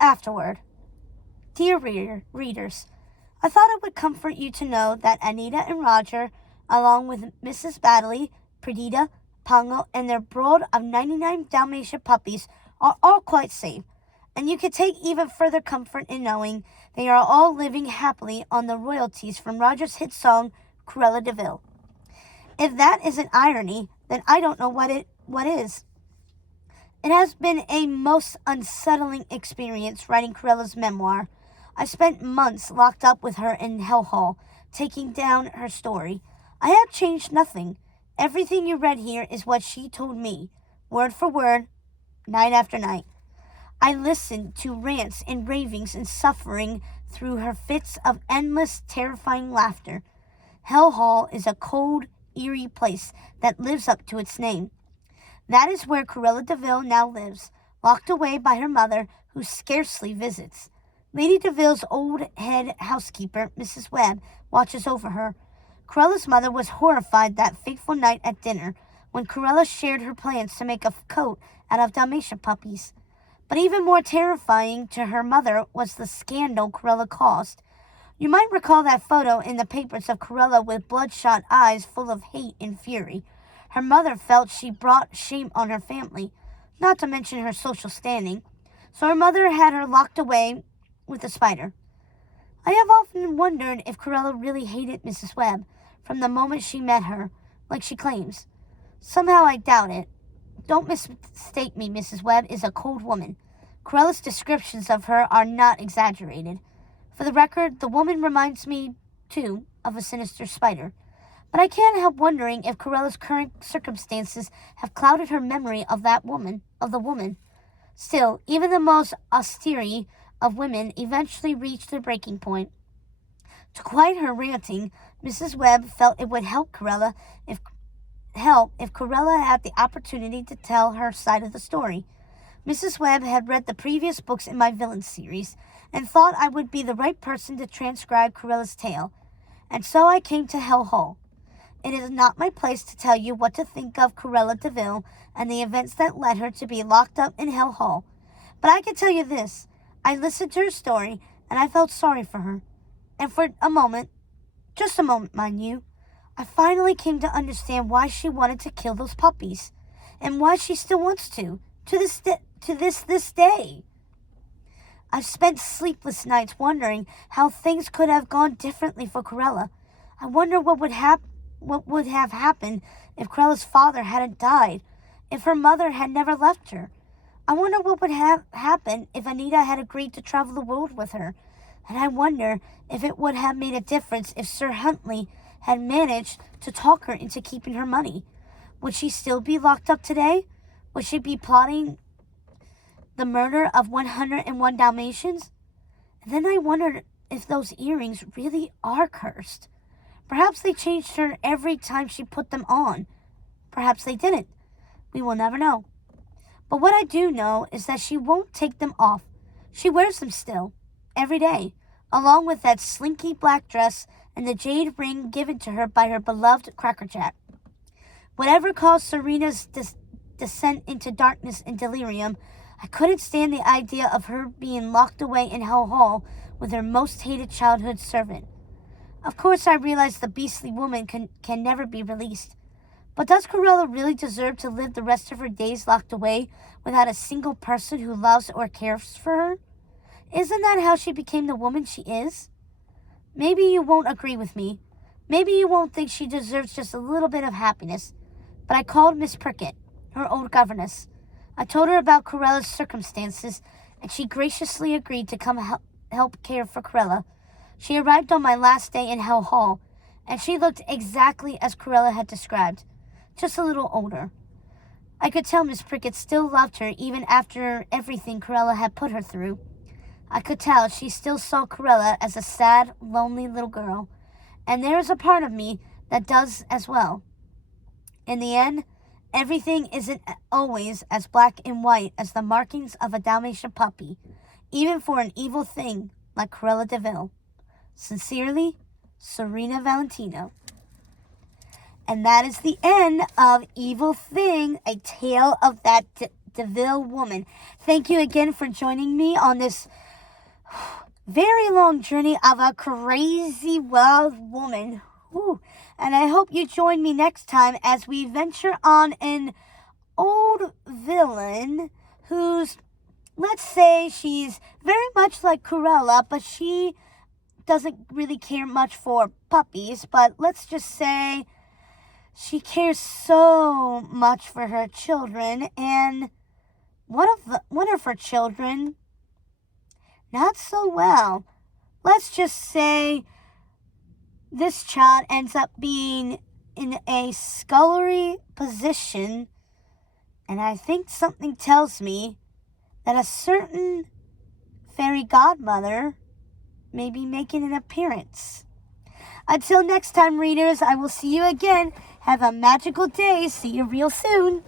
Afterward. Dear readers, I thought it would comfort you to know that Anita and Roger, along with Mrs. Baddeley, Perdita, Pongo, and their brood of 99 Dalmatian puppies, are all quite safe, and you can take even further comfort in knowing they are all living happily on the royalties from Roger's hit song, Cruella DeVil. If that isn't irony, then I don't know what is. It has been a most unsettling experience writing Cruella's memoir. I spent months locked up with her in hellhole, taking down her story. I have changed nothing. Everything you read here is what she told me, word for word, night after night. I listened to rants and ravings and suffering through her fits of endless, terrifying laughter. Hellhole is a cold, eerie place that lives up to its name. That is where Cruella DeVil now lives, locked away by her mother, who scarcely visits. Lady DeVille's old head housekeeper, Mrs. Webb, watches over her. Cruella's mother was horrified that fateful night at dinner, when Cruella shared her plans to make a coat out of Dalmatian puppies. But even more terrifying to her mother was the scandal Cruella caused. You might recall that photo in the papers of Cruella with bloodshot eyes full of hate and fury. Her mother felt she brought shame on her family, not to mention her social standing, so her mother had her locked away with a spider. I have often wondered if Cruella really hated Mrs. Webb from the moment she met her, like she claims. Somehow I doubt it. Don't mistake me, Mrs. Webb is a cold woman. Cruella's descriptions of her are not exaggerated. For the record, the woman reminds me, too, of a sinister spider. But I can't help wondering if Cruella's current circumstances have clouded her memory of the woman. Still, even the most austere of women eventually reach their breaking point. To quiet her ranting, Mrs. Webb felt it would help Cruella if Cruella had the opportunity to tell her side of the story. Mrs. Webb had read the previous books in my villain series and thought I would be the right person to transcribe Cruella's tale, and so I came to Hellhole. It is not my place to tell you what to think of Cruella DeVil and the events that led her to be locked up in Hellhole, but I can tell you this. I listened to her story, and I felt sorry for her. And for a moment, just a moment, mind you, I finally came to understand why she wanted to kill those puppies, and why she still wants to this day. I've spent sleepless nights wondering how things could have gone differently for Cruella. I wonder what would have happened if Cruella's father hadn't died, if her mother had never left her. I wonder what would have happened if Anita had agreed to travel the world with her, and I wonder if it would have made a difference if Sir Huntley had managed to talk her into keeping her money. Would she still be locked up today? Would she be plotting the murder of 101 Dalmatians? And then I wondered if those earrings really are cursed. Perhaps they changed her every time she put them on. Perhaps they didn't. We will never know. But what I do know is that she won't take them off. She wears them still, every day, along with that slinky black dress and the jade ring given to her by her beloved Crackerjack. Whatever caused Serena's descent into darkness and delirium, I couldn't stand the idea of her being locked away in Hell Hall with her most hated childhood servant. Of course, I realize the beastly woman can never be released. But does Cruella really deserve to live the rest of her days locked away without a single person who loves or cares for her? Isn't that how she became the woman she is? Maybe you won't agree with me. Maybe you won't think she deserves just a little bit of happiness. But I called Miss Prickett, her old governess. I told her about Cruella's circumstances, and she graciously agreed to come help care for Cruella. She arrived on my last day in Hell Hall, and she looked exactly as Cruella had described, just a little older. I could tell Miss Prickett still loved her even after everything Cruella had put her through. I could tell she still saw Cruella as a sad, lonely little girl, and there is a part of me that does as well. In the end, everything isn't always as black and white as the markings of a Dalmatian puppy, even for an evil thing like Cruella DeVil. Sincerely, Serena Valentino. And that is the end of Evil Thing, a tale of that DeVil woman. Thank you again for joining me on this very long journey of a crazy wild woman. Whew. And I hope you join me next time as we venture on an old villain who's, let's say, she's very much like Cruella, but she doesn't really care much for puppies. But let's just say she cares so much for her children, and one of her children, not so well. Let's just say this child ends up being in a scullery position, and I think something tells me that a certain fairy godmother may be making an appearance. Until next time, readers, I will see you again. Have a magical day. See you real soon.